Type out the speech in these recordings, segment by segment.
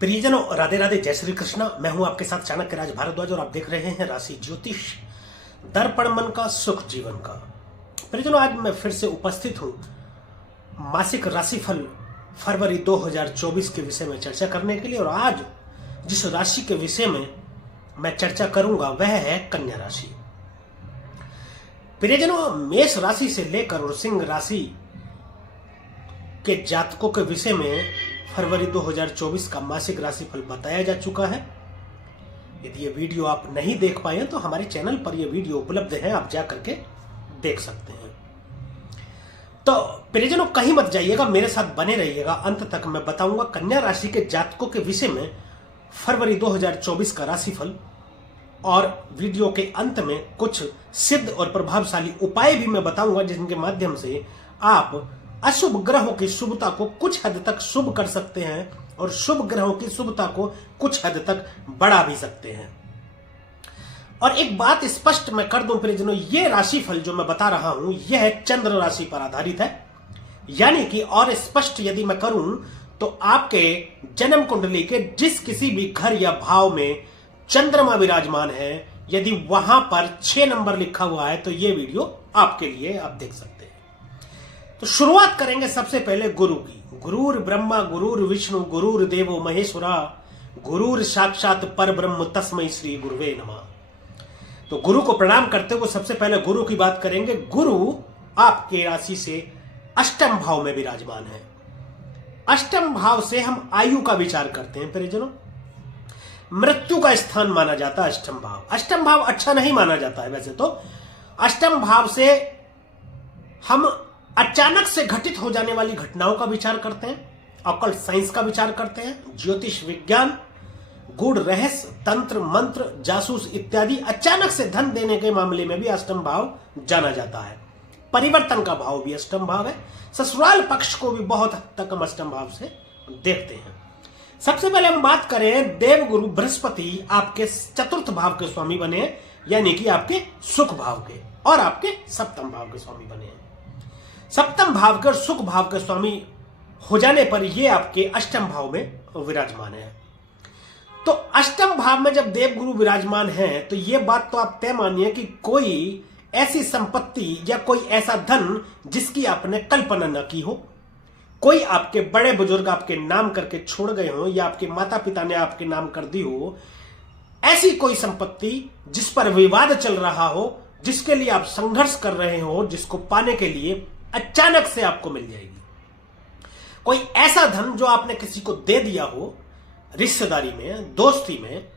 प्रियजनों, राधे राधे, जय श्री कृष्णा। मैं हूं आपके साथ चाणक्य राज भारद्वाज और आप देख रहे हैं राशि ज्योतिष दर्पण मन का सुख जीवन का। प्रियजनों, आज मैं फिर से उपस्थित हूं मासिक राशिफल फरवरी 2024 के विषय में चर्चा करने के लिए। और आज जिस राशि के विषय में मैं चर्चा करूंगा वह है कन्या राशि। प्रियजनों, मेष राशि से लेकर और सिंह राशि के जातकों के विषय में फरवरी 2024 का मासिक राशिफल बताया जा चुका है। यदि ये वीडियो आप नहीं देख पाए तो हमारे चैनल पर यह वीडियो उपलब्ध है, आप जा करके देख सकते हैं। तो प्रियजनों, कहीं मत जाइएगा, मेरे साथ बने रहिएगा, अंत तक मैं बताऊंगा कन्या राशि के जातकों के विषय में फरवरी 2024 का राशिफल। और वीडियो के अंत में कुछ सिद्ध और प्रभावशाली उपाय भी मैं बताऊंगा जिनके माध्यम से आप अशुभ ग्रहों की शुभता को कुछ हद तक शुभ कर सकते हैं और शुभ ग्रहों की शुभता को कुछ हद तक बढ़ा भी सकते हैं। और एक बात स्पष्ट मैं कर दूं प्रियजनों, यह राशिफल जो मैं बता रहा हूं यह चंद्र राशि पर आधारित है। यानी कि और स्पष्ट यदि मैं करूं तो आपके जन्म कुंडली के जिस किसी भी घर या भाव में चंद्रमा विराजमान है, यदि वहां पर 6 नंबर लिखा हुआ है तो यह वीडियो आपके लिए, आप देख सकते हैं। तो शुरुआत करेंगे सबसे पहले गुरु की। गुरुर ब्रह्मा गुरुर विष्णु गुरुर देवो महेश्वरा गुरुर साक्षात पर ब्रह्म तस्मै श्री गुरुवे नमः। तो गुरु को प्रणाम करते हुए सबसे पहले गुरु की बात करेंगे। गुरु आपके राशि से अष्टम भाव में विराजमान है। अष्टम भाव से हम आयु का विचार करते हैं प्रियजनों। मृत्यु का स्थान माना जाता है अष्टम भाव। अष्टम भाव अच्छा नहीं माना जाता है वैसे तो। अष्टम भाव से हम अचानक से घटित हो जाने वाली घटनाओं का विचार करते हैं, ऑकल्ट साइंस का विचार करते हैं, ज्योतिष विज्ञान, गूढ़ रहस्य, तंत्र मंत्र, जासूस इत्यादि अचानक से धन देने के मामले में भी अष्टम भाव जाना जाता है। परिवर्तन का भाव भी अष्टम भाव है। ससुराल पक्ष को भी बहुत हद तक हम अष्टम भाव से देखते हैं। सबसे पहले हम बात करें, देवगुरु बृहस्पति आपके चतुर्थ भाव के स्वामी बने, यानी कि आपके सुख भाव के, और आपके सप्तम भाव के स्वामी बने हैं। सप्तम भाव के और सुख भाव के स्वामी हो जाने पर ये आपके अष्टम भाव में विराजमान है। तो अष्टम भाव में जब देवगुरु विराजमान है तो ये बात तो आप तय मानिए कि कोई ऐसी संपत्ति या कोई ऐसा धन जिसकी आपने कल्पना न की हो, कोई आपके बड़े बुजुर्ग आपके नाम करके छोड़ गए हो या आपके माता पिता ने आपके नाम कर दी हो, ऐसी कोई संपत्ति जिस पर विवाद चल रहा हो, जिसके लिए आप संघर्ष कर रहे हो, जिसको पाने के लिए अचानक से आपको मिल जाएगी। कोई ऐसा धन जो आपने किसी को दे दिया हो, रिश्तेदारी में, दोस्ती में,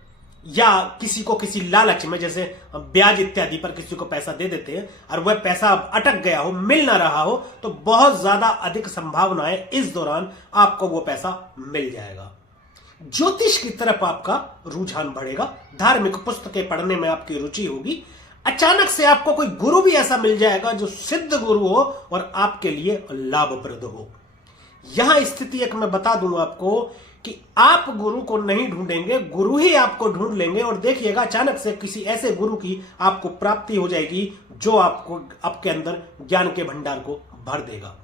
या किसी को किसी लालच में, जैसे ब्याज इत्यादि पर किसी को पैसा दे देते हैं और वह पैसा अटक गया हो, मिल ना रहा हो, तो बहुत ज्यादा अधिक संभावना है इस दौरान आपको वो पैसा मिल जाएगा। ज्योतिष की तरफ आपका रुझान बढ़ेगा, धार्मिक पुस्तकें पढ़ने में आपकी रुचि होगी। अचानक से आपको कोई गुरु भी ऐसा मिल जाएगा जो सिद्ध गुरु हो और आपके लिए लाभप्रद हो। यहां स्थिति एक मैं बता दूंगा आपको कि आप गुरु को नहीं ढूंढेंगे, गुरु ही आपको ढूंढ लेंगे। और देखिएगा अचानक से किसी ऐसे गुरु की आपको प्राप्ति हो जाएगी जो आपको, आपके अंदर ज्ञान के भंडार को भर देगा।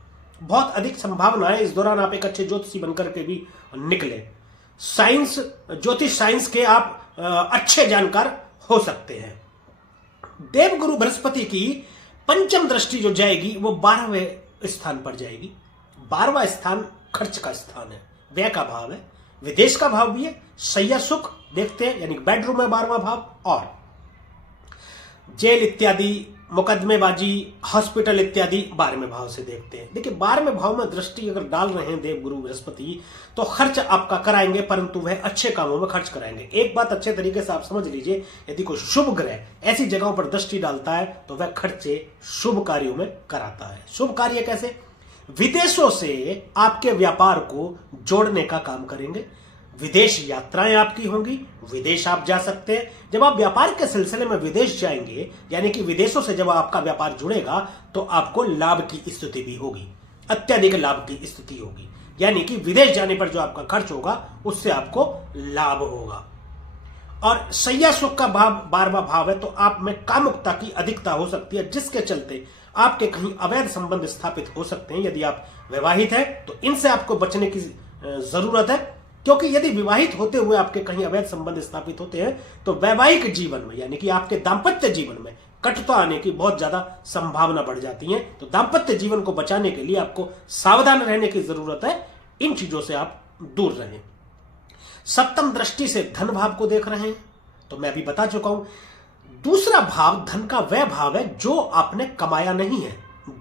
बहुत अधिक संभावना है इस दौरान आप एक अच्छे ज्योतिषी बनकर के भी निकले। साइंस, ज्योतिष साइंस के आप अच्छे जानकार हो सकते हैं। देवगुरु बृहस्पति की पंचम दृष्टि जो जाएगी वो 12वें स्थान पर जाएगी। 12वां स्थान खर्च का स्थान है, व्यय का भाव है, विदेश का भाव भी है, शैया सुख देखते हैं, यानी बेडरूम है 12वां भाव, और जेल इत्यादि, मुकदमेबाजी, हॉस्पिटल इत्यादि 12वें भाव से देखते हैं। देखिए 12वें भाव में दृष्टि अगर डाल रहे हैं देवगुरु बृहस्पति तो खर्च आपका कराएंगे, परंतु वह अच्छे कामों में खर्च कराएंगे। एक बात अच्छे तरीके से आप समझ लीजिए, यदि कोई शुभ ग्रह ऐसी जगहों पर दृष्टि डालता है तो वह खर्चे शुभ कार्यों में कराता है। शुभ कार्य कैसे? विदेशों से आपके व्यापार को जोड़ने का काम करेंगे। विदेश यात्राएं आपकी होंगी, विदेश आप जा सकते हैं। जब आप व्यापार के सिलसिले में विदेश जाएंगे, यानी कि विदेशों से जब आपका व्यापार जुड़ेगा तो आपको लाभ की स्थिति भी होगी, अत्यधिक लाभ की स्थिति होगी। यानी कि विदेश जाने पर जो आपका खर्च होगा उससे आपको लाभ होगा। और शैया सुख का भाव 12वां भाव है, तो आप में कामुकता की अधिकता हो सकती है, जिसके चलते आपके कहीं अवैध संबंध स्थापित हो सकते हैं। यदि आप विवाहित हैं तो इनसे आपको बचने की जरूरत है। क्योंकि यदि विवाहित होते हुए आपके कहीं अवैध संबंध स्थापित होते हैं तो वैवाहिक जीवन में यानी कि आपके दांपत्य जीवन में कटुता आने की बहुत ज्यादा संभावना बढ़ जाती है। तो दांपत्य जीवन को बचाने के लिए आपको सावधान रहने की जरूरत है, इन चीजों से आप दूर रहें। सप्तम दृष्टि से धन भाव को देख रहे हैं तो मैं अभी बता चुका हूं, दूसरा भाव धन का वह भाव है जो आपने कमाया नहीं है,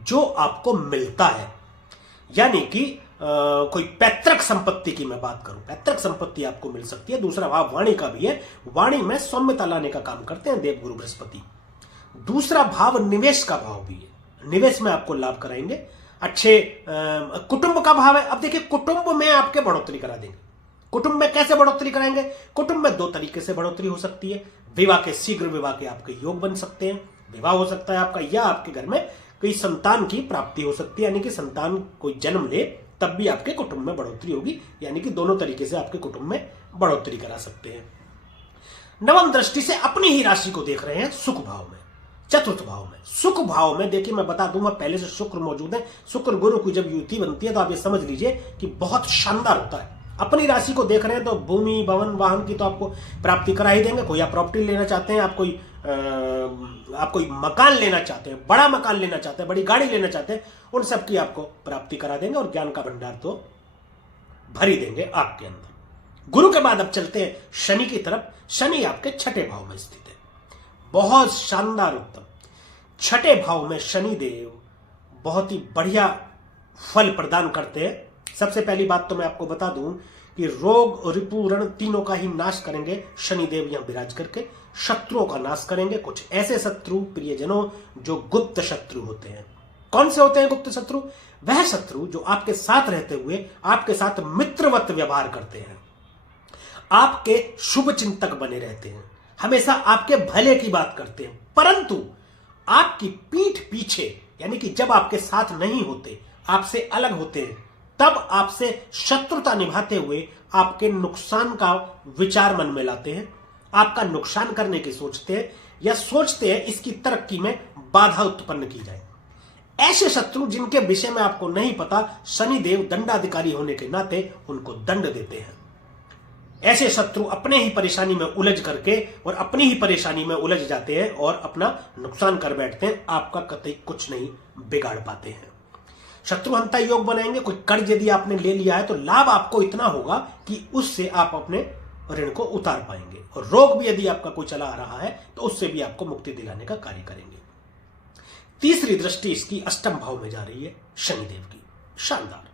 जो आपको मिलता है। यानी कि कोई पैतृक संपत्ति की मैं बात करूं, पैतृक संपत्ति आपको मिल सकती है। दूसरा भाव वाणी का भी है, वाणी में सौम्यता लाने का काम करते हैं देवगुरु बृहस्पति। दूसरा भाव निवेश का भाव भी है, निवेश में आपको लाभ कराएंगे। अच्छे कुटुंब का भाव है। अब देखिए कुटुंब में आपके बढ़ोतरी करा देंगे। कुटुंब में कैसे बढ़ोतरी कराएंगे? कुटुंब में 2 तरीके से बढ़ोतरी हो सकती है। विवाह के, शीघ्र विवाह के आपके योग बन सकते हैं, विवाह हो सकता है आपका, या आपके घर में कोई संतान की प्राप्ति हो सकती है, यानी कि संतान कोई जन्म ले तब भी आपके कुटुंब में बढ़ोतरी होगी। यानी कि दोनों तरीके से आपके कुटुंब में बढ़ोतरी करा सकते हैं। नवम दृष्टि से अपनी ही राशि को देख रहे हैं सुख भाव में, चतुर्थ भाव में। सुख भाव में देखिए मैं बता दूंगा, पहले से शुक्र मौजूद है। शुक्र गुरु की जब युति बनती है तो आप ये समझ लीजिए कि बहुत शानदार होता है। अपनी राशि को देख रहे हैं तो भूमि, भवन, वाहन की तो आपको प्राप्ति करा ही देंगे। कोई आप प्रॉपर्टी लेना चाहते हैं, आप कोई मकान लेना चाहते हैं, बड़ा मकान लेना चाहते हैं, बड़ी गाड़ी लेना चाहते हैं, उन सब की आपको प्राप्ति करा देंगे और ज्ञान का भंडार तो भर ही देंगे आपके अंदर। गुरु के बाद अब चलते हैं शनि की तरफ। शनि आपके छठे भाव में स्थित है, बहुत शानदार उत्तम। छठे भाव में शनि देव बहुत ही बढ़िया फल प्रदान करते हैं। सबसे पहली बात तो मैं आपको बता दूं कि रोग, रिपु, ऋण तीनों का ही नाश करेंगे शनिदेव यहां विराज करके। शत्रुओं का नाश करेंगे, कुछ ऐसे शत्रु प्रियजनों जो गुप्त शत्रु होते हैं। कौन से होते हैं गुप्त शत्रु? वह शत्रु जो आपके साथ रहते हुए आपके साथ मित्रवत व्यवहार करते हैं, आपके शुभ चिंतक बने रहते हैं, हमेशा आपके भले की बात करते हैं, परंतु आपकी पीठ पीछे यानी कि जब आपके साथ नहीं होते, आपसे अलग होते हैं, तब आपसे शत्रुता निभाते हुए आपके नुकसान का विचार मन में लाते हैं, आपका नुकसान करने की सोचते हैं या सोचते हैं इसकी तरक्की में बाधा उत्पन्न की जाए। ऐसे शत्रु जिनके विषय में आपको नहीं पता, शनिदेव दंडाधिकारी होने के नाते उनको दंड देते हैं। ऐसे शत्रु अपने ही परेशानी में उलझ करके और अपनी ही परेशानी में उलझ जाते हैं और अपना नुकसान कर बैठते हैं, आपका कतई कुछ नहीं बिगाड़ पाते हैं। शत्रुहंता योग बनाएंगे। कोई कर्ज यदि आपने ले लिया है तो लाभ आपको इतना होगा कि उससे आप अपने ऋण को उतार पाएंगे, और रोग भी यदि आपका कोई चला आ रहा है तो उससे भी आपको मुक्ति दिलाने का कार्य करेंगे। तीसरी दृष्टि इसकी अष्टम भाव में जा रही है शनिदेव की, शानदार।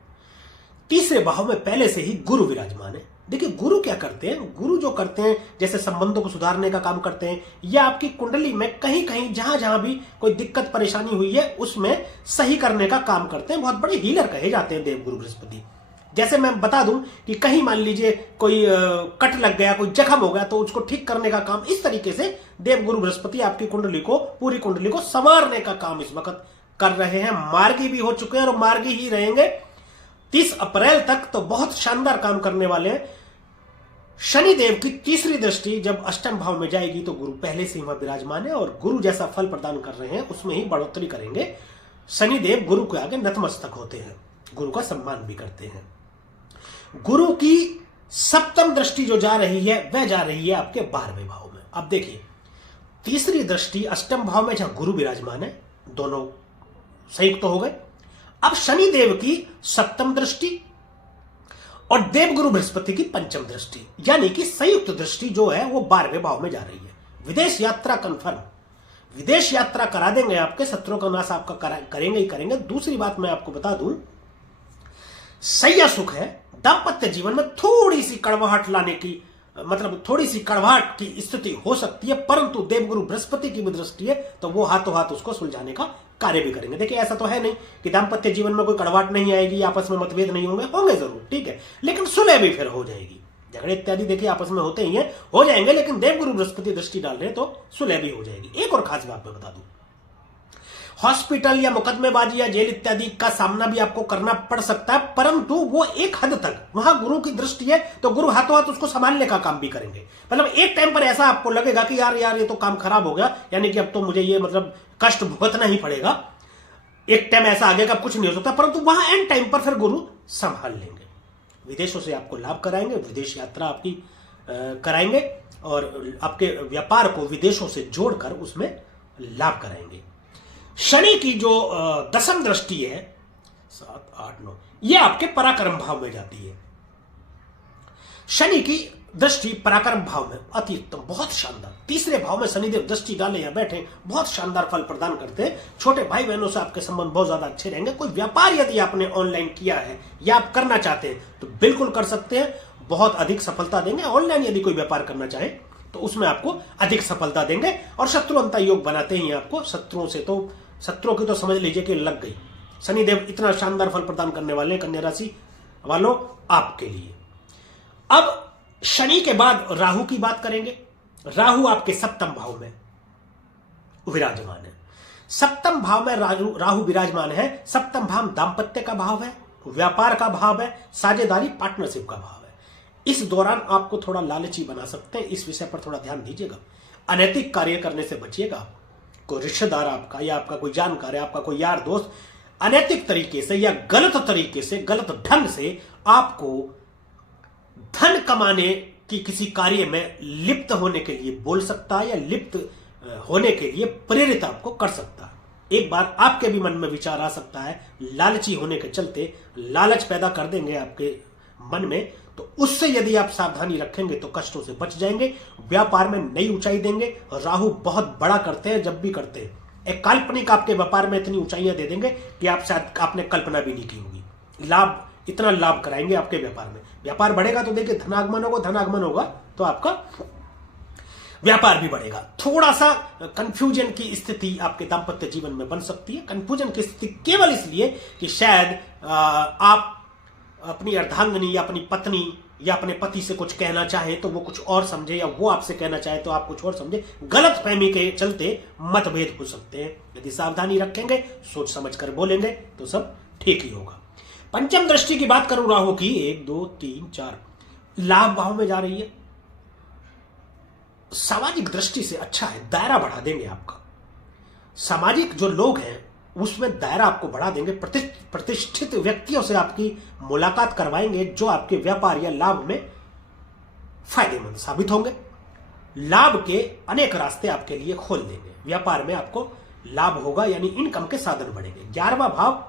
तीसरे भाव में पहले से ही गुरु विराजमान है। देखिए गुरु क्या करते हैं, गुरु जो करते हैं जैसे संबंधों को सुधारने का काम करते हैं, या आपकी कुंडली में कहीं कहीं जहां जहां भी कोई दिक्कत परेशानी हुई है उसमें सही करने का काम करते हैं। बहुत बड़े हीलर कहे जाते हैं देवगुरु बृहस्पति। जैसे मैं बता दूं कि कहीं मान लीजिए कोई कट लग गया, कोई जख्म हो गया, तो उसको ठीक करने का काम इस तरीके से देवगुरु बृहस्पति आपकी कुंडली को, पूरी कुंडली को संवारने का काम इस वक्त कर रहे हैं। मार्गी भी हो चुके हैं और मार्गी ही रहेंगे 30 अप्रैल तक, तो बहुत शानदार काम करने वाले हैं। शनिदेव की तीसरी दृष्टि जब अष्टम भाव में जाएगी तो गुरु पहले से ही वहां विराजमान है और गुरु जैसा फल प्रदान कर रहे हैं उसमें ही बढ़ोतरी करेंगे। शनिदेव गुरु के आगे नतमस्तक होते हैं, गुरु का सम्मान भी करते हैं। गुरु की सप्तम दृष्टि जो जा रही है वह जा रही है आपके 12वें भाव में। अब देखिए तीसरी दृष्टि अष्टम भाव में जहां गुरु विराजमान है, दोनों संयुक्त तो हो गए। अब शनिदेव की सप्तम दृष्टि और देवगुरु बृहस्पति की पंचम दृष्टि, यानी कि संयुक्त दृष्टि जो है वो 12वें भाव में जा रही है। विदेश यात्रा कंफर्म, विदेश यात्रा करा देंगे, आपके शत्रुओं का नाश आपका करेंगे ही करेंगे। दूसरी बात मैं आपको बता दूं, सैया सुख है। दाम्पत्य जीवन में थोड़ी सी कड़वाहट लाने की, मतलब थोड़ी सी कड़वाहट की स्थिति हो सकती है, परंतु देवगुरु बृहस्पति की भी दृष्टि है तो वो हाथों हाथ उसको सुलझाने का कार्य भी करेंगे। देखिए ऐसा तो है नहीं कि दाम्पत्य जीवन में कोई कड़वाहट नहीं आएगी, आपस में मतभेद नहीं होंगे जरूर, ठीक है, लेकिन सुलह भी फिर हो जाएगी। झगड़े इत्यादि देखिए आपस में होते ही हैं, हो जाएंगे, लेकिन देवगुरु बृहस्पति दृष्टि डाल रहे हैं तो सुलह भी हो जाएगी। एक और खास बात मैं बता दूं, हॉस्पिटल या मुकदमेबाजी या जेल इत्यादि का सामना भी आपको करना पड़ सकता है, परंतु वो एक हद तक, वहां गुरु की दृष्टि है तो गुरु हाथों हाथ उसको संभालने का काम भी करेंगे। मतलब एक टाइम पर ऐसा आपको लगेगा कि यार ये तो काम खराब हो गया, यानी कि अब तो मुझे ये मतलब कष्ट भुगतना ही पड़ेगा। एक टाइम ऐसा आगे का कुछ नहीं हो सकता, परंतु वहां एंड टाइम पर फिर गुरु संभाल लेंगे। विदेशों से आपको लाभ कराएंगे, विदेश यात्रा आपकी कराएंगे और आपके व्यापार को विदेशों से जोड़कर उसमें लाभ कराएंगे। शनि की जो दसम दृष्टि है 7, 8, 9 ये आपके पराक्रम भाव में जाती है। शनि की दृष्टि पराक्रम भाव में अति उत्तम, बहुत शानदार। तीसरे भाव में शनिदेव दृष्टि डाले या बैठे बहुत शानदार फल प्रदान करते हैं। छोटे भाई बहनों से आपके संबंध बहुत ज्यादा अच्छे रहेंगे। कोई व्यापार यदि आपने ऑनलाइन किया है या आप करना चाहते हैं तो बिल्कुल कर सकते हैं, बहुत अधिक सफलता देंगे। ऑनलाइन यदि कोई व्यापार करना चाहे तो उसमें आपको अधिक सफलता देंगे। और शत्रु अंतर योग बनाते ही आपको शत्रुओं की तो समझ लीजिए कि लग गई। शनिदेव इतना शानदार फल प्रदान करने वाले कन्या राशि वालों आपके लिए। अब शनि के बाद राहु की बात करेंगे। राहु आपके सप्तम भाव में विराजमान है। सप्तम भाव में राहु विराजमान है। सप्तम भाव दांपत्य का भाव है, व्यापार का भाव है, साझेदारी पार्टनरशिप का भाव है। इस दौरान आपको थोड़ा लालची बना सकते हैं, इस विषय पर थोड़ा ध्यान दीजिएगा। अनैतिक कार्य करने से बचिएगा। कोई रिश्तेदार आपका या आपका कोई जानकार है, आपका कोई यार दोस्त अनैतिक तरीके से या गलत तरीके से, गलत ढंग से आपको धन कमाने की किसी कार्य में लिप्त होने के लिए बोल सकता है या लिप्त होने के लिए प्रेरित आपको कर सकता है। एक बार आपके भी मन में विचार आ सकता है, लालची होने के चलते लालच पैदा कर देंगे आपके मन में, तो उससे यदि आप सावधानी रखेंगे तो कष्टों से बच जाएंगे। व्यापार में नई ऊंचाई देंगे। राहु बहुत बड़ा करते हैं, जब भी करते हैं एक काल्पनिक आपके व्यापार में इतनी ऊंचाइयां दे देंगे कि आप शायद आपने कल्पना भी नहीं की होगी। इतना लाभ कराएंगे आपके व्यापार में। व्यापार बढ़ेगा तो देखिए धनागमन होगा तो आपका व्यापार भी बढ़ेगा। थोड़ा सा कंफ्यूजन की स्थिति आपके दांपत्य जीवन में बन सकती है। कंफ्यूजन की स्थिति केवल इसलिए कि शायद आप अपनी अर्धांगिनी या अपनी पत्नी या अपने पति से कुछ कहना चाहे तो वो कुछ और समझे, या वो आपसे कहना चाहे तो आप कुछ और समझे। गलत फहमी के चलते मतभेद हो सकते हैं। यदि सावधानी रखेंगे, सोच समझ कर बोलेंगे तो सब ठीक ही होगा। पंचम दृष्टि की बात करूं राहु की, 1, 2, 3, 4 लाभ भाव में जा रही है। सामाजिक दृष्टि से अच्छा है, दायरा बढ़ा देंगे आपका। सामाजिक जो लोग हैं उसमें दायरा आपको बढ़ा देंगे। प्रतिष्ठित व्यक्तियों से आपकी मुलाकात करवाएंगे जो आपके व्यापार या लाभ में फायदेमंद साबित होंगे। लाभ के अनेक रास्ते आपके लिए खोल देंगे। व्यापार में आपको लाभ होगा, यानी इनकम के साधन बढ़ेंगे। 11वां भाव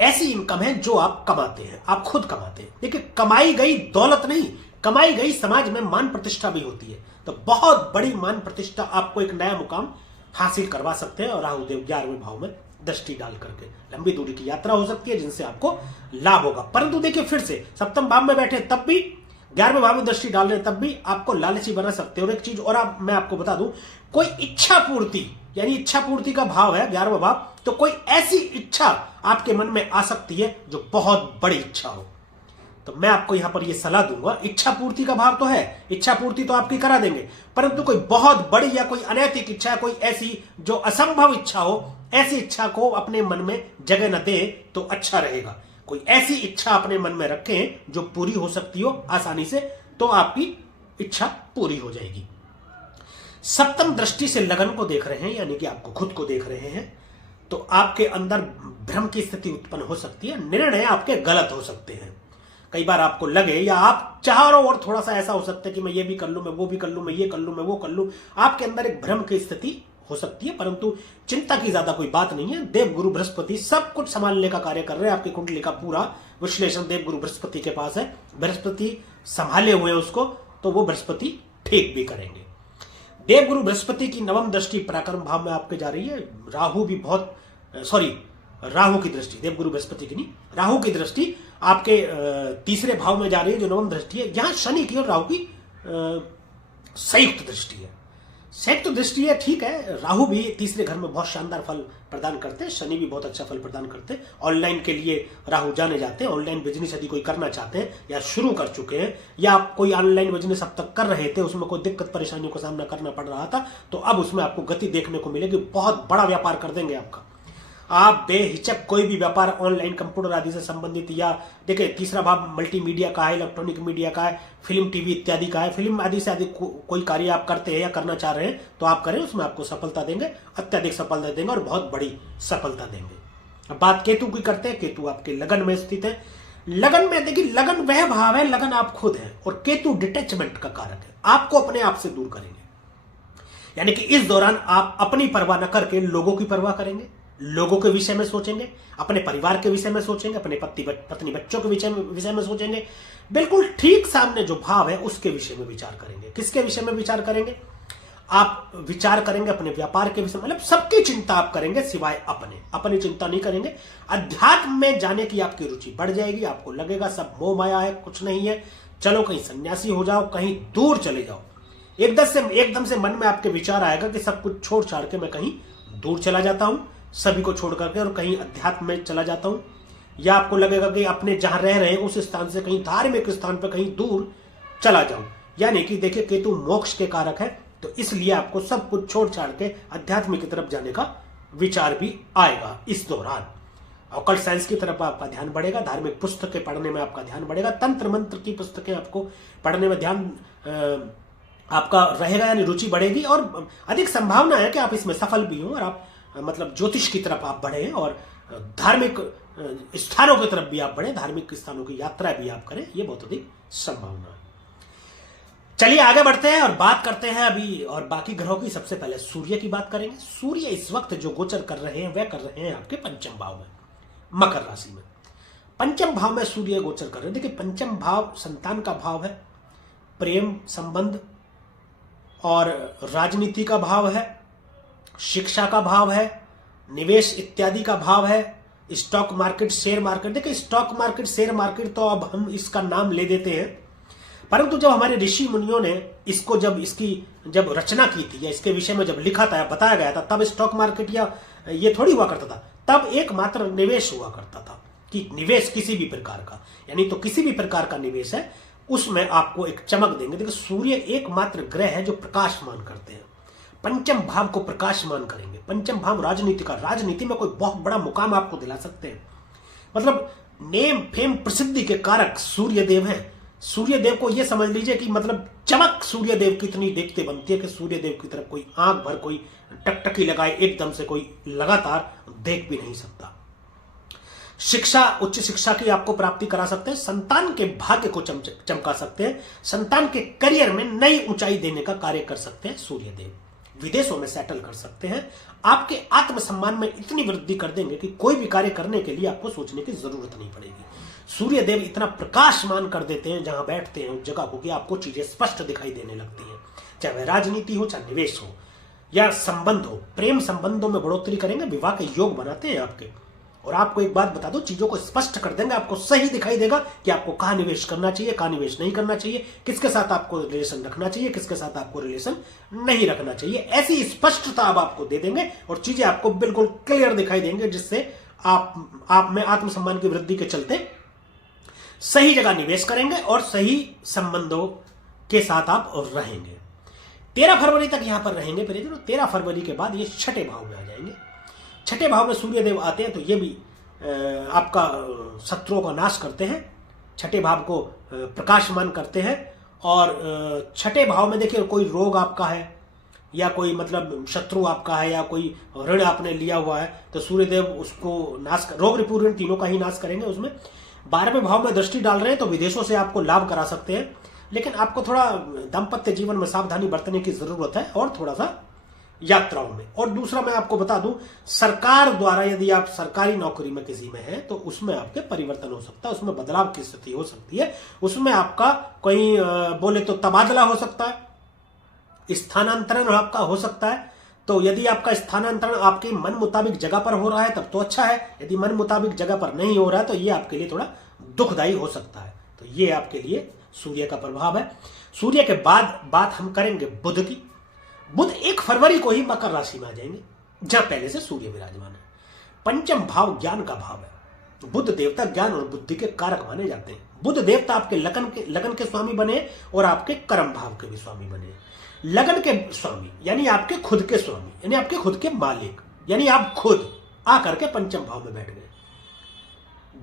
ऐसी इनकम है जो आप कमाते हैं, आप खुद कमाते हैं। देखिए, कमाई गई दौलत नहीं, कमाई गई समाज में मान प्रतिष्ठा भी होती है। तो बहुत बड़ी मान प्रतिष्ठा आपको एक नया मुकाम हासिल करवा सकते हैं। और राहुदेव 11वें भाव में दृष्टि डाल करके लंबी दूरी की यात्रा हो सकती है जिनसे आपको लाभ होगा। परंतु देखिए, फिर से सप्तम भाव में बैठे तब भी, 11वें भाव में दृष्टि डाल रहे तब भी आपको लालची बना सकते हैं। और एक चीज और मैं आपको बता दूं, कोई इच्छा पूर्ति, यानी इच्छा पूर्ति का भाव है 11वां भाव, तो कोई ऐसी इच्छा आपके मन में आ सकती है जो बहुत बड़ी इच्छा हो। तो मैं आपको यहां पर यह सलाह दूंगा, इच्छा पूर्ति का भाव तो है, इच्छा पूर्ति तो आपकी करा देंगे, परंतु कोई बहुत बड़ी या कोई अनैतिक इच्छा, कोई ऐसी जो असंभव इच्छा हो, ऐसी इच्छा को अपने मन में जगह न दे तो अच्छा रहेगा। कोई ऐसी इच्छा अपने मन में रखें जो पूरी हो सकती हो आसानी से, तो आपकी इच्छा पूरी हो जाएगी। सप्तम दृष्टि से लगन को देख रहे हैं, यानी कि आपको खुद को देख रहे हैं, तो आपके अंदर भ्रम की स्थिति उत्पन्न हो सकती है। निर्णय आपके गलत हो सकते हैं। कई बार आपको लगे, या आप चारों ओर थोड़ा सा ऐसा हो सकता है कि मैं ये भी कर लूं, मैं वो भी कर लूं, मैं ये कर लूं, मैं वो कर लूं। आपके अंदर एक भ्रम की स्थिति हो सकती है, परंतु चिंता की ज्यादा कोई बात नहीं है। देव गुरु बृहस्पति सब कुछ संभालने का कार्य कर रहे हैं। आपकी कुंडली का पूरा विश्लेषण देव गुरु बृहस्पति के पास है। बृहस्पति संभाले हुए उसको, तो वो बृहस्पति ठीक भी करेंगे। देव गुरु बृहस्पति की 9वीं दृष्टि पराक्रम भाव में आपके जा रही है। राहु की दृष्टि, देव गुरु बृहस्पति की नहीं, राहु की दृष्टि आपके तीसरे भाव में जा रही है, जो 9वीं दृष्टि है। यहां शनि की और राहु की संयुक्त दृष्टि है। संयुक्त दृष्टि है, ठीक है। राहु भी तीसरे घर में बहुत शानदार फल प्रदान करते हैं, शनि भी बहुत अच्छा फल प्रदान करते हैं। ऑनलाइन के लिए राहु जाने जाते हैं। ऑनलाइन बिजनेस यदि कोई करना चाहते हैं या शुरू कर चुके हैं, या आप कोई ऑनलाइन बिजनेस अब तक कर रहे थे, उसमें कोई दिक्कत परेशानियों का सामना करना पड़ रहा था, तो अब उसमें आपको गति देखने को मिलेगी। बहुत बड़ा व्यापार कर देंगे आपका। आप बेहिचक कोई भी व्यापार ऑनलाइन कंप्यूटर आदि से संबंधित, या देखिए तीसरा भाव मल्टीमीडिया का है, इलेक्ट्रॉनिक मीडिया का है, फिल्म टीवी इत्यादि का है। फिल्म आदि से आदि कोई कार्य आप करते हैं या करना चाह रहे हैं तो आप करें, उसमें आपको सफलता देंगे, अत्यधिक सफलता देंगे और बहुत बड़ी सफलता देंगे। अब बात केतु की करते हैं। केतु आपके लगन में स्थित है। लगन में देखिए, लगन वह भाव है, लगन आप खुद हैं, और केतु डिटैचमेंट का कारक है, आपको अपने आप से दूर करेंगे। यानी कि इस दौरान आप अपनी परवाह न करके लोगों की परवाह करेंगे, लोगों के विषय में सोचेंगे, अपने परिवार के विषय में सोचेंगे, अपने पत्नी बच्चों के विषय में सोचेंगे। बिल्कुल ठीक सामने जो भाव है उसके विषय में विचार करेंगे। किसके विषय में विचार करेंगे? आप विचार करेंगे अपने व्यापार के विषय में, मतलब सबकी चिंता आप करेंगे सिवाय अपनी चिंता नहीं करेंगे। अध्यात्म में जाने की आपकी रुचि बढ़ जाएगी, आपको लगेगा सब मोह माया है, कुछ नहीं है, चलो कहीं सन्यासी हो जाओ, कहीं दूर चले जाओ। एकदम से मन में आपके विचार आएगा कि सब कुछ छोड़ छाड़ के मैं कहीं दूर चला जाता हूं, सभी को छोड़ करके, और कहीं अध्यात्म में चला जाता हूं। या आपको लगेगा कि अपने जहां रह रहे हैं उस स्थान से कहीं धार्मिक स्थान पर कहीं दूर चला जाऊं। यानी कि देखिए, केतु मोक्ष के कारक है, तो इसलिए आपको सब कुछ छोड़ छाड़ के अध्यात्म की तरफ जाने का विचार भी आएगा इस दौरान। ऑकल्ट साइंस की तरफ आपका ध्यान बढ़ेगा, धार्मिक पुस्तकें पढ़ने में आपका ध्यान बढ़ेगा, तंत्र मंत्र की पुस्तकें आपको पढ़ने में ध्यान आपका रहेगा, यानी रुचि बढ़ेगी, और अधिक संभावना है कि आप इसमें सफल भी हों, और आप मतलब ज्योतिष की तरफ आप बढ़े और धार्मिक स्थानों की तरफ भी आप बढ़े, धार्मिक स्थानों की यात्रा भी आप करें, ये बहुत अधिक संभावना है। चलिए आगे बढ़ते हैं और बात करते हैं अभी और बाकी ग्रहों की। सबसे पहले सूर्य की बात करेंगे। सूर्य इस वक्त जो गोचर कर रहे हैं वह कर रहे हैं आपके पंचम भाव में, मकर राशि में। पंचम भाव में सूर्य गोचर कर रहे हैं। देखिए, पंचम भाव संतान का भाव है, प्रेम संबंध और राजनीति का भाव है, शिक्षा का भाव है, निवेश इत्यादि का भाव है, स्टॉक मार्केट, शेयर मार्केट। देखिए, स्टॉक मार्केट, शेयर मार्केट तो अब हम इसका नाम ले देते हैं, परंतु जब हमारे ऋषि मुनियों ने इसको जब रचना की थी या इसके विषय में जब लिखा था, बताया गया था, तब स्टॉक मार्केट या ये थोड़ी हुआ करता था। तब एकमात्र निवेश हुआ करता था कि निवेश किसी भी प्रकार का, यानी तो किसी भी प्रकार का निवेश है उसमें आपको एक चमक देंगे। देखिए, सूर्य एकमात्र ग्रह है जो प्रकाशमान करते हैं, पंचम भाव को प्रकाशमान करेंगे। पंचम भाव राजनीति का, राजनीति में कोई बहुत बड़ा मुकाम आपको दिला सकते हैं, मतलब नेम फेम प्रसिद्धि के कारक सूर्यदेव हैं। सूर्यदेव को यह समझ लीजिए कि मतलब चमक सूर्यदेव की इतनी देखते बनती है कि सूर्यदेव की तरफ कोई आंख भर कोई टकटकी लगाए एकदम से कोई लगातार देख भी नहीं सकता। शिक्षा, उच्च शिक्षा की आपको प्राप्ति करा सकते हैं, संतान के भाग्य को चमका सकते हैं, संतान के करियर में नई ऊंचाई देने का कार्य कर सकते हैं सूर्यदेव, विदेशों में सेटल कर सकते हैं, आपके आत्मसम्मान में इतनी वृद्धि कर देंगे कि कोई भी कार्य करने के लिए आपको सोचने की जरूरत नहीं पड़ेगी। सूर्यदेव इतना प्रकाशमान कर देते हैं जहां बैठते हैं उस जगह को कि आपको चीजें स्पष्ट दिखाई देने लगती हैं, चाहे वह राजनीति हो, चाहे निवेश हो या संबंध हो। प्रेम संबंधों में बढ़ोतरी करेंगे, विवाह के योग बनाते हैं आपके। और आपको एक बात बता दो, चीजों को स्पष्ट कर देंगे, आपको सही दिखाई देगा कि आपको कहां निवेश करना चाहिए, कहां निवेश नहीं करना चाहिए, किसके साथ आपको रिलेशन रखना चाहिए, किसके साथ आपको रिलेशन नहीं रखना चाहिए। ऐसी स्पष्टता अब आपको दे देंगे और चीजें आपको बिल्कुल क्लियर दिखाई देंगे, जिससे आप में आत्मसम्मान की वृद्धि के चलते सही जगह निवेश करेंगे और सही संबंधों के साथ आप रहेंगे। 13 फरवरी तक यहां पर रहेंगे। फिर 13 फरवरी के बाद ये छठे भाव में आ जाएंगे। छठे भाव में सूर्यदेव आते हैं तो ये भी आपका शत्रुओं का नाश करते हैं, छठे भाव को प्रकाशमान करते हैं। और छठे भाव में देखिए, कोई रोग आपका है या कोई मतलब शत्रु आपका है या कोई ऋण आपने लिया हुआ है तो सूर्यदेव उसको रोग रिपू ऋण तीनों का ही नाश करेंगे। उसमें 12वें भाव में दृष्टि डाल रहे हैं तो विदेशों से आपको लाभ करा सकते हैं, लेकिन आपको थोड़ा दाम्पत्य जीवन में सावधानी बरतने की जरूरत है और थोड़ा सा यात्राओं में। और दूसरा मैं आपको बता दूं, सरकार द्वारा यदि आप सरकारी नौकरी में किसी में हैं तो उसमें आपके परिवर्तन हो सकता है, उसमें बदलाव की स्थिति हो सकती है, उसमें आपका कोई बोले तो तबादला हो सकता है, स्थानांतरण आपका हो सकता है। तो यदि आपका स्थानांतरण आपके मन मुताबिक जगह पर हो रहा है तब तो अच्छा है, यदि मन मुताबिक जगह पर नहीं हो रहा है तो ये आपके लिए थोड़ा दुखदायी हो सकता है। तो ये आपके लिए सूर्य का प्रभाव है। सूर्य के बाद बात हम करेंगे बुध की। बुध 1 फरवरी को ही मकर राशि में आ जाएंगे, जहां पहले से सूर्य विराजमान है। पंचम भाव ज्ञान का भाव है। बुध देवता ज्ञान और बुद्धि के कारक माने जाते हैं। बुध देवता आपके लगन के स्वामी बने और आपके कर्म भाव के भी स्वामी बने। लगन के स्वामी यानी आपके खुद के स्वामी, यानी आपके खुद के मालिक, यानी आप खुद आकर के पंचम भाव में बैठ गए।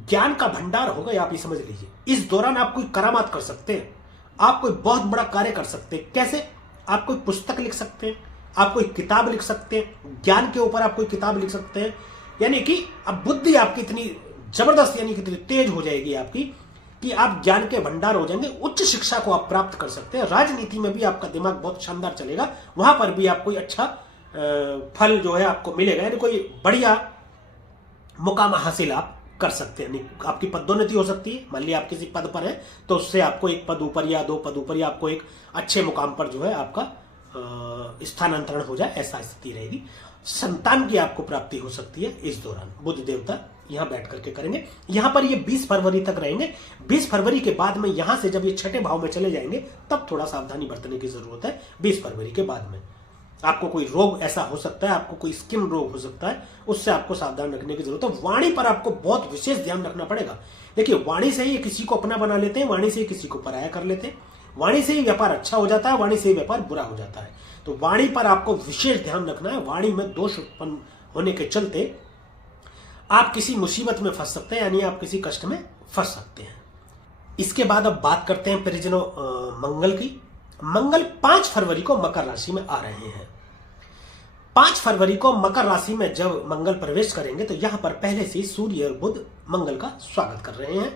ज्ञान का भंडार हो गया, आप ये समझ लीजिए। इस दौरान आप कोई करामात कर सकते हैं, आप कोई बहुत बड़ा कार्य कर सकते हैं। कैसे? आप कोई पुस्तक लिख सकते हैं, आप कोई किताब लिख सकते हैं, ज्ञान के ऊपर आप कोई किताब लिख सकते हैं। यानी कि अब बुद्धि आपकी इतनी जबरदस्त यानी कि इतनी तेज हो जाएगी आपकी कि आप ज्ञान के भंडार हो जाएंगे। उच्च शिक्षा को आप प्राप्त कर सकते हैं। राजनीति में भी आपका दिमाग बहुत शानदार चलेगा, वहां पर भी आप कोई अच्छा फल जो है आपको मिलेगा, यानी कोई बढ़िया मुकाम हासिल आप कर सकते हैं। आपकी पदोन्नति हो सकती है। मान लिया आप किसी पद पर हैं तो उससे आपको एक पद ऊपर या 2 पद ऊपर या आपको एक अच्छे मुकाम पर जो है आपका स्थानांतरण हो जाए, ऐसा स्थिति रहेगी। संतान की आपको प्राप्ति हो सकती है इस दौरान। बुध देवता यहां बैठ करके करेंगे। यहां पर ये 20 फरवरी तक रहेंगे। 20 फरवरी के बाद में यहां से जब ये छठे भाव में चले जाएंगे तब थोड़ा सावधानी बरतने की जरूरत है। 20 फरवरी के बाद में आपको कोई रोग ऐसा हो सकता है, आपको कोई स्किन रोग हो सकता है, उससे आपको सावधान रखने की जरूरत है। वाणी पर आपको बहुत विशेष ध्यान रखना पड़ेगा। देखिए, वाणी से ही किसी को अपना बना लेते हैं, वाणी से ही किसी को पराया कर लेते हैं, वाणी से ही व्यापार अच्छा हो जाता है, वाणी से ही व्यापार बुरा हो जाता है। तो वाणी पर आपको विशेष ध्यान रखना है। वाणी में दोष उत्पन्न होने के चलते आप किसी मुसीबत में फंस सकते हैं, यानी आप किसी कष्ट में फंस सकते हैं। इसके बाद अब बात करते हैं परिजनों मंगल की। मंगल 5 फरवरी को मकर राशि में आ रहे हैं। 5 फरवरी को मकर राशि में जब मंगल प्रवेश करेंगे तो यहां पर पहले से सूर्य और बुध मंगल का स्वागत कर रहे हैं।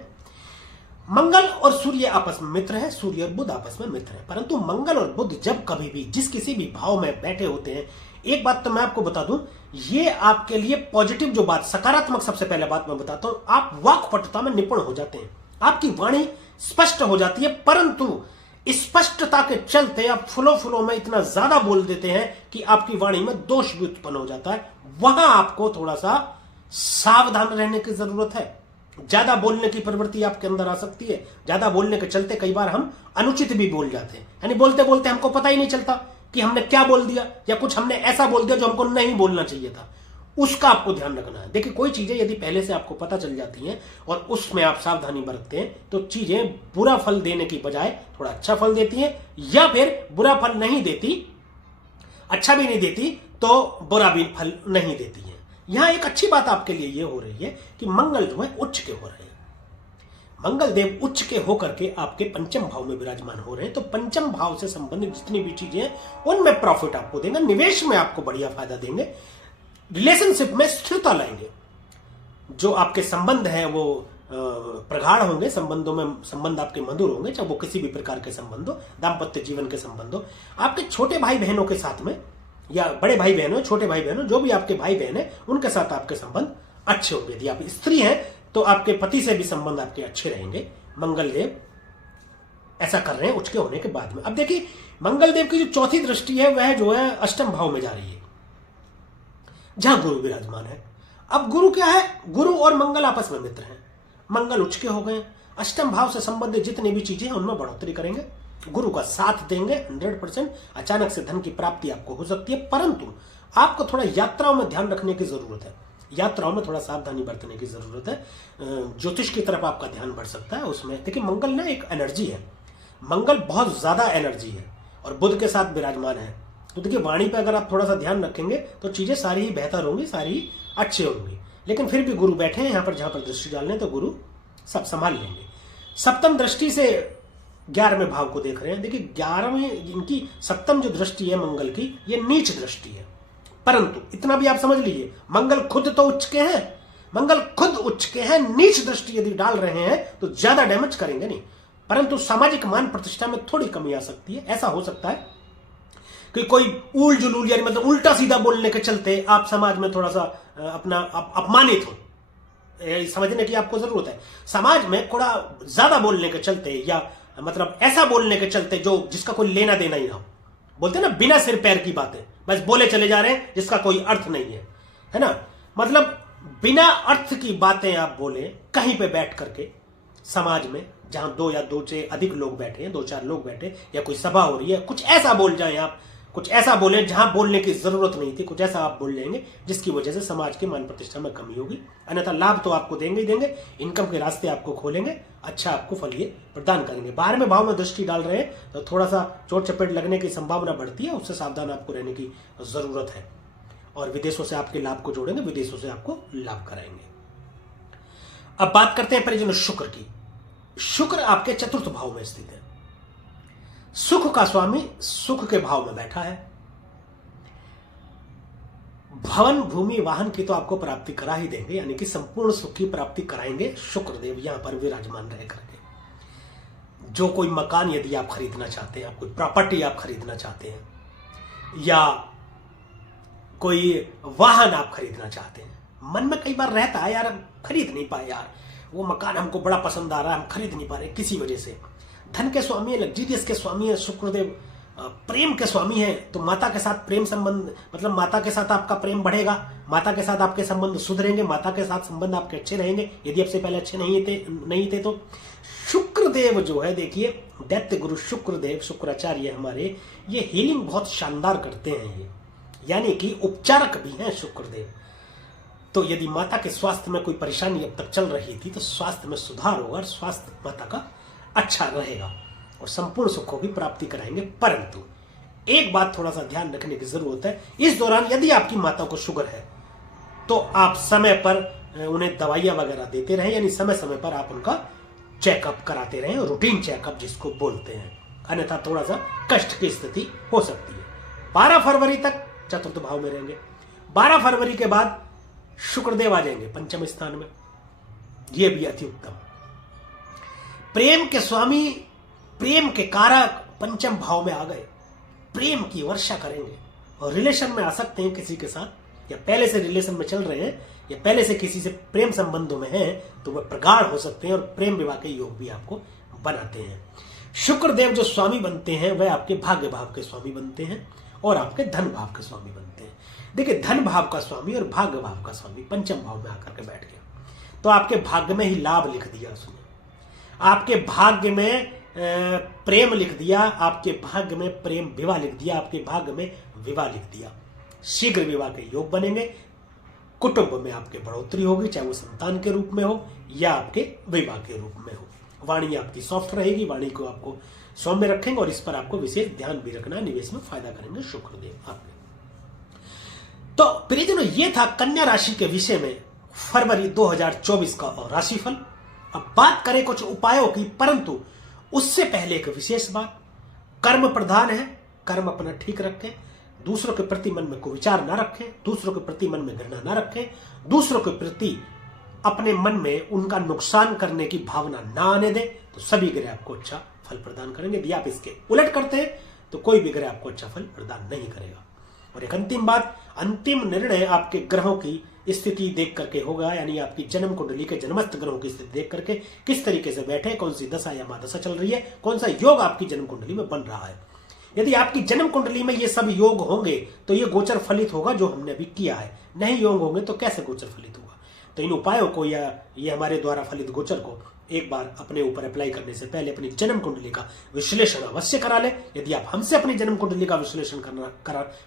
मंगल और सूर्य आपस में मित्र है, सूर्य और बुध आपस में मित्र है। परंतु मंगल और बुध जब कभी भी जिस किसी भी भाव में बैठे होते हैं, एक बात तो मैं आपको बता दूं, ये आपके लिए पॉजिटिव जो बात, सकारात्मक सबसे पहले बात मैं बताता हूं, आप वाक्पटुता में निपुण हो जाते हैं, आपकी वाणी स्पष्ट हो जाती है। परंतु स्पष्टता के चलते आप फुलो में इतना ज्यादा बोल देते हैं कि आपकी वाणी में दोष भी उत्पन्न हो जाता है। वहां आपको थोड़ा सा सावधान रहने की जरूरत है। ज्यादा बोलने की प्रवृत्ति आपके अंदर आ सकती है। ज्यादा बोलने के चलते कई बार हम अनुचित भी बोल जाते हैं, यानी बोलते बोलते हमको पता ही नहीं चलता कि हमने क्या बोल दिया, या कुछ हमने ऐसा बोल दिया जो हमको नहीं बोलना चाहिए था। उसका आपको ध्यान रखना है। देखिए, कोई चीजें यदि पहले से आपको पता चल जाती हैं और उसमें आप सावधानी बरतते हैं तो चीजें बुरा फल देने की बजाय थोड़ा अच्छा फल देती हैं, या फिर बुरा फल नहीं देती, अच्छा भी नहीं देती तो बुरा भी फल नहीं देती है। यहां एक अच्छी बात आपके लिए यह हो रही है कि मंगल जो है उच्च के हो रहे हैं। मंगल देव उच्च के होकर के आपके पंचम भाव में विराजमान हो रहे हैं। तो पंचम भाव से संबंधित जितनी भी चीजें हैं उनमें प्रॉफिट आपको देंगे, निवेश में आपको बढ़िया फायदा देंगे, रिलेशनशिप में स्थिरता लाएंगे। जो आपके संबंध हैं वो प्रगाढ़ होंगे, संबंधों में संबंध आपके मधुर होंगे, चाहे वो किसी भी प्रकार के संबंध हो, दाम्पत्य जीवन के संबंध हो। आपके छोटे भाई बहनों के साथ में, या बड़े भाई बहन हो, छोटे भाई बहन हो, जो भी आपके भाई बहन है उनके साथ आपके संबंध अच्छे होंगे। यदि आप स्त्री हैं तो आपके पति से भी संबंध आपके अच्छे रहेंगे। मंगल देव ऐसा कर रहे हैं उच्च के होने के बाद में। अब देखिए, मंगल देव की जो चौथी दृष्टि है वह जो है अष्टम भाव में जा रही है, जहां गुरु विराजमान है। अब गुरु क्या है? गुरु और मंगल आपस में मित्र हैं। मंगल उच्च के हो गए, अष्टम भाव से संबंधित जितनी भी चीजें हैं उनमें बढ़ोतरी करेंगे, गुरु का साथ देंगे 100%। अचानक से धन की प्राप्ति आपको हो सकती है, परंतु आपको थोड़ा यात्राओं में ध्यान रखने की जरूरत है। यात्राओं में थोड़ा सावधानी बरतने की जरूरत है। ज्योतिष की तरफ आपका ध्यान बढ़ सकता है। उसमें देखिए, मंगल ना एक एनर्जी है, मंगल बहुत ज्यादा एनर्जी है और बुध के साथ विराजमान है। तो देखिए, वाणी पे अगर आप थोड़ा सा ध्यान रखेंगे तो चीजें सारी ही बेहतर होंगी, सारी ही अच्छी होंगी। लेकिन फिर भी गुरु बैठे हैं यहां पर, जहां पर दृष्टि डालने, तो गुरु सब संभाल लेंगे। सप्तम दृष्टि से 11वें भाव को देख रहे हैं। देखिए, 11वें इनकी सप्तम जो दृष्टि है मंगल की, ये नीच दृष्टि है। परंतु इतना भी आप समझ लीजिए, मंगल खुद तो उच्च के हैं, मंगल खुद उच्च के हैं। नीच दृष्टि यदि डाल रहे हैं तो ज्यादा डैमेज करेंगे नहीं, परंतु सामाजिक मान प्रतिष्ठा में थोड़ी कमी आ सकती है। ऐसा हो सकता है कि कोई उल जुलूल, यानी मतलब उल्टा सीधा बोलने के चलते आप समाज में थोड़ा सा अपना अपमानित हो, समझने की आपको जरूरत है। समाज में थोड़ा ज्यादा बोलने के चलते, या मतलब ऐसा बोलने के चलते जो जिसका कोई लेना देना ही ना हो, बोलते हैं ना बिना सिर पैर की बातें, बस बोले चले जा रहे हैं जिसका कोई अर्थ नहीं है ना। मतलब बिना अर्थ की बातें आप बोले कहीं पे बैठ करके समाज में, जहां 2 या 2 से अधिक लोग बैठे हैं, 2-4 लोग बैठे, या कोई सभा हो रही है, कुछ ऐसा बोल जाए आप, कुछ ऐसा बोले जहां बोलने की जरूरत नहीं थी, कुछ ऐसा आप बोल लेंगे जिसकी वजह से समाज के मान प्रतिष्ठा में कमी होगी। अन्यथा लाभ तो आपको देंगे ही देंगे, इनकम के रास्ते आपको खोलेंगे, अच्छा आपको फल ये प्रदान करेंगे। 12वें भाव में दृष्टि डाल रहे हैं तो थोड़ा सा चोट चपेट लगने की संभावना बढ़ती है, उससे सावधान आपको रहने की जरूरत है। और विदेशों से आपके लाभ को जोड़ेंगे, विदेशों से आपको लाभ कराएंगे। अब बात करते हैं परिजन शुक्र की। शुक्र आपके चतुर्थ भाव में स्थित है। सुख का स्वामी सुख के भाव में बैठा है। भवन भूमि वाहन की तो आपको प्राप्ति करा ही देंगे, यानी कि संपूर्ण सुख की प्राप्ति कराएंगे शुक्रदेव यहां पर विराजमान रह करके। जो कोई मकान यदि आप खरीदना चाहते हैं, आप कोई प्रॉपर्टी आप खरीदना चाहते हैं, या कोई वाहन आप खरीदना चाहते हैं, मन में कई बार रहता है यार हम खरीद नहीं पाए, यार वो मकान हमको बड़ा पसंद आ रहा है, हम खरीद नहीं पा रहे किसी वजह से। धन के स्वामी है, लग्जरियस के स्वामी है शुक्रदेव, प्रेम के स्वामी है, तो माता के साथ प्रेम संबंध, मतलब माता के साथ आपका प्रेम बढ़ेगा, माता के साथ आपके संबंध सुधरेंगे, माता के साथ संबंध आपके अच्छे रहेंगे यदि आपसे पहले अच्छे नहीं थे तो। शुक्रदेव जो है देखिए, दैत्य गुरु शुक्रदेव शुक्राचार्य हमारे, ये हीलिंग बहुत शानदार करते हैं, ये यानी कि उपचारक भी हैं शुक्रदेव। तो यदि माता के स्वास्थ्य में कोई परेशानी अब तक चल रही थी तो स्वास्थ्य में सुधार होगा और स्वास्थ्य माता का अच्छा रहेगा और संपूर्ण सुखों की प्राप्ति कराएंगे। परंतु एक बात थोड़ा सा ध्यान रखने की जरूरत है, इस दौरान यदि आपकी माता को शुगर है तो आप समय पर उन्हें दवाइयां वगैरह देते रहें, यानी समय समय पर आप उनका चेकअप कराते रहें, रूटीन चेकअप जिसको बोलते हैं, अन्यथा थोड़ा सा कष्ट की स्थिति हो सकती है। 12 फरवरी तक चतुर्थ भाव में रहेंगे। 12 फरवरी के बाद शुक्रदेव आ जाएंगे पंचम स्थान में, यह भी अति उत्तम। प्रेम के स्वामी, प्रेम के कारक पंचम भाव में आ गए, प्रेम की वर्षा करेंगे और रिलेशन में आ सकते हैं किसी के साथ, या पहले से रिलेशन में चल रहे हैं या पहले से किसी से प्रेम संबंधों में हैं तो वह प्रगाढ़ हो सकते हैं और प्रेम विवाह के योग भी आपको बनाते हैं। शुक्रदेव जो स्वामी बनते हैं वह आपके भाग्य भाव के स्वामी बनते हैं और आपके धन भाव के स्वामी बनते हैं। देखिए, धन भाव का स्वामी और भाग्य भाव का स्वामी पंचम भाव में आकर के बैठ गया तो आपके भाग्य में ही लाभ लिख दिया उसने, आपके भाग्य में प्रेम लिख दिया, आपके भाग्य में प्रेम विवाह लिख दिया, आपके भाग्य में विवाह लिख दिया। शीघ्र विवाह के योग बनेंगे, कुटुंब में आपके बढ़ोतरी होगी, चाहे वो संतान के रूप में हो या आपके विवाह के रूप में हो। वाणी आपकी सॉफ्ट रहेगी, वाणी को आपको सौम्य रखेंगे और इस पर आपको विशेष ध्यान भी रखना, निवेश में फायदा करेंगे शुक्रदेव आपने। तो प्रियजनों, ये था कन्या राशि के विषय में फरवरी 2024 का राशिफल। अब बात करें कुछ उपायों की, परंतु उससे पहले एक विशेष बात, कर्म प्रधान है, कर्म अपना ठीक रखें, दूसरों के प्रति मन में कोई विचार ना रखें, दूसरों के प्रति मन में घृणा ना रखें, दूसरों के प्रति अपने मन में उनका नुकसान करने की भावना ना आने दें, तो सभी ग्रह आपको अच्छा फल प्रदान करेंगे। यदि आप इसके उलट करते हैं तो कोई भी ग्रह आपको अच्छा फल प्रदान नहीं करेगा। और एक अंतिम बात, अंतिम निर्णय आपके ग्रहों की स्थिति देख करके होगा, यानी आपकी जन्म कुंडली के जन्मस्थ ग्रहों की स्थिति देख करके किस तरीके से बैठे, कौन सी दशा या महादशा चल रही है, कौन सा योग आपकी जन्म कुंडली में बन रहा है। यदि आपकी जन्म कुंडली में ये सब योग होंगे तो ये गोचर फलित होगा जो हमने अभी किया है, नहीं योग होंगे तो कैसे गोचर फलित होगा। तो इन उपायों को या ये हमारे द्वारा फलित गोचर को एक बार अपने ऊपर अप्लाई करने से पहले अपनी जन्म कुंडली का विश्लेषण अवश्य करा ले। यदि आप हमसे अपनी जन्म कुंडली का विश्लेषण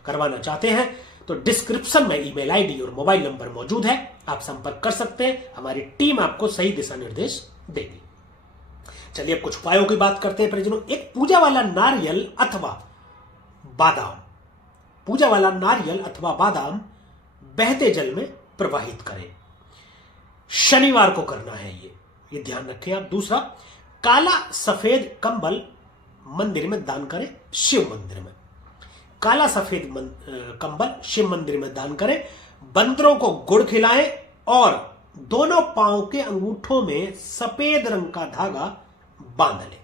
करवाना चाहते हैं तो डिस्क्रिप्शन में ईमेल आईडी और मोबाइल नंबर मौजूद है, आप संपर्क कर सकते हैं, हमारी टीम आपको सही दिशा निर्देश देगी। चलिए अब कुछ उपायों की बात करते हैं परिजनों। एक पूजा वाला नारियल अथवा बादाम, पूजा वाला नारियल अथवा बादाम बहते जल में प्रवाहित करें, शनिवार को करना है ये ध्यान रखें आप। दूसरा, काला सफेद कंबल मंदिर में दान करें, शिव मंदिर में काला सफेद कंबल शिव मंदिर में दान करें। बंदरों को गुड़ खिलाएं और दोनों पांव के अंगूठों में सफेद रंग का धागा बांध लें।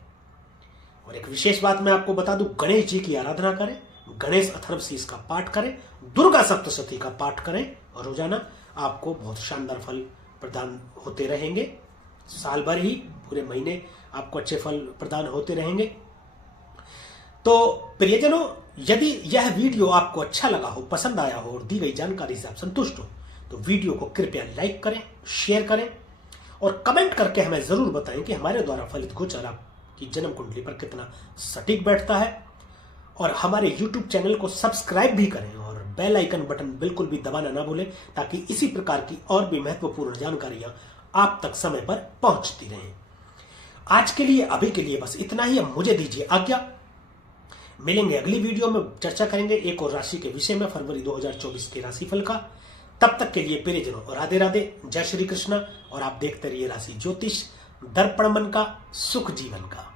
और एक विशेष बात मैं आपको बता दूं, गणेश जी की आराधना करें, गणेश अथर्वशीष का पाठ करें, दुर्गा सप्तशती का पाठ करें और रोजाना आपको बहुत शानदार फल प्रदान होते रहेंगे। साल भर ही पूरे महीने आपको अच्छे फल प्रदान होते रहेंगे। तो प्रियजनों, यदि यह वीडियो आपको अच्छा लगा हो, पसंद आया हो और दी गई जानकारी से आप संतुष्ट हो तो वीडियो को कृपया लाइक करें, शेयर करें और कमेंट करके हमें जरूर बताएं कि हमारे द्वारा फलित गोचर आपकी जन्म कुंडली पर कितना सटीक बैठता है। और हमारे YouTube चैनल को सब्सक्राइब भी करें और बेल आइकन बटन बिल्कुल भी दबाना ना भूलें ताकि इसी प्रकार की और भी महत्वपूर्ण जानकारियां आप तक समय पर पहुंचती रहें। आज के लिए, अभी के लिए बस इतना ही। अब मुझे दीजिए आज्ञा, मिलेंगे अगली वीडियो में, चर्चा करेंगे एक और राशि के विषय में, फरवरी 2024 के राशिफल का। तब तक के लिए प्रियजनों राधे राधे, जय श्री कृष्ण। और आप देखते रहिए राशि ज्योतिष, दर्पण मन का, सुख जीवन का।